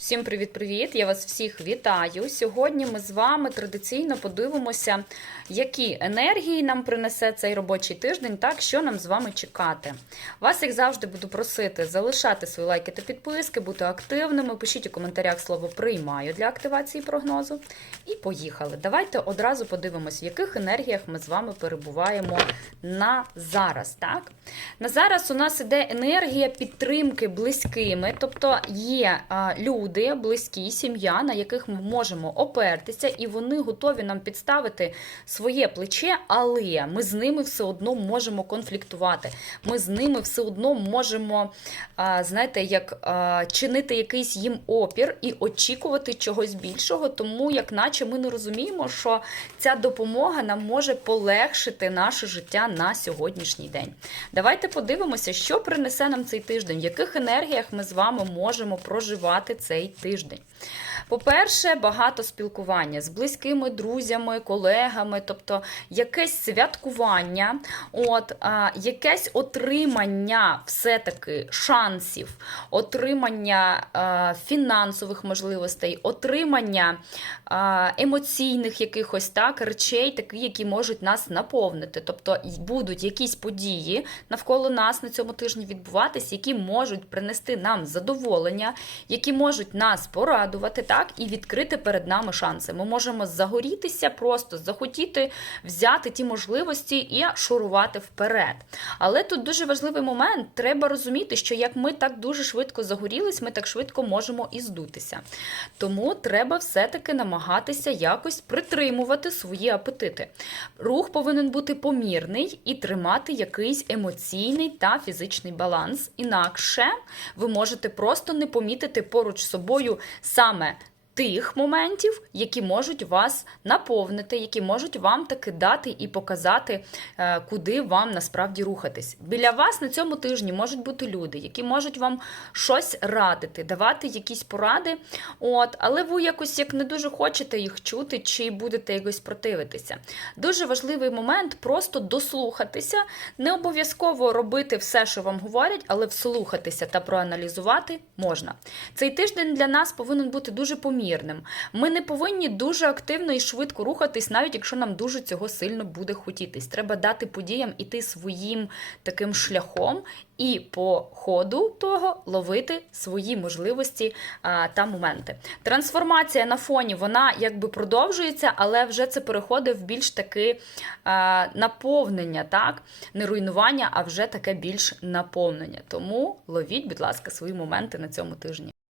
Всім привіт-привіт! Я вас всіх вітаю. Сьогодні ми з вами традиційно подивимося, які енергії нам принесе цей робочий тиждень, так що нам з вами чекати. Вас, як завжди, буду просити залишати свої лайки та підписки, бути активними. Пишіть у коментарях слово приймаю для активації прогнозу. І поїхали. Давайте одразу подивимось, в яких енергіях ми з вами перебуваємо на зараз. Так? На зараз у нас іде енергія підтримки близькими, тобто є а, люди, близькі, сім'я, на яких ми можемо опертися, і вони готові нам підставити своє плече, але ми з ними все одно можемо конфліктувати. Ми з ними все одно можемо, знаєте, як чинити якийсь їм опір і очікувати чогось більшого, тому як наче ми не розуміємо, що ця допомога нам може полегшити наше життя на сьогоднішній день. Давайте подивимося, що принесе нам цей тиждень, в яких енергіях ми з вами можемо проживати цей тиждень. По-перше, багато спілкування з близькими друзями, колегами, тобто якесь святкування, от, а, якесь отримання все-таки шансів, отримання а, фінансових можливостей, отримання а, емоційних якихось так, речей, такі, які можуть нас наповнити. Тобто будуть якісь події навколо нас на цьому тижні відбуватись, які можуть принести нам задоволення, які можуть нас порадувати, так, і відкрити перед нами шанси. Ми можемо загорітися, просто захотіти взяти ті можливості і шурувати вперед. Але тут дуже важливий момент. Треба розуміти, що як ми так дуже швидко загорілись, ми так швидко можемо і здутися. Тому треба все-таки намагатися якось притримувати свої апетити. Рух повинен бути помірний і тримати якийсь емоційний та фізичний баланс. Інакше ви можете просто не помітити поруч з собою саме. Тих моментів, які можуть вас наповнити, які можуть вам таки дати і показати, е, куди вам насправді рухатись. Біля вас на цьому тижні можуть бути люди, які можуть вам щось радити, давати якісь поради. От, але ви якось як не дуже хочете їх чути, чи будете якось противитися. Дуже важливий момент просто дослухатися, не обов'язково робити все, що вам говорять, але вслухатися та проаналізувати можна. Цей тиждень для нас повинен бути дуже помірним. Ми не повинні дуже активно і швидко рухатись, навіть якщо нам дуже цього сильно буде хотітись. Треба дати подіям іти своїм таким шляхом. І по ходу того ловити свої можливості а, та моменти. Трансформація на фоні вона якби продовжується, але вже це переходить в більш таки а, наповнення, так? Не руйнування, а вже таке більш наповнення. Тому ловіть, будь ласка, свої моменти на цьому тижні.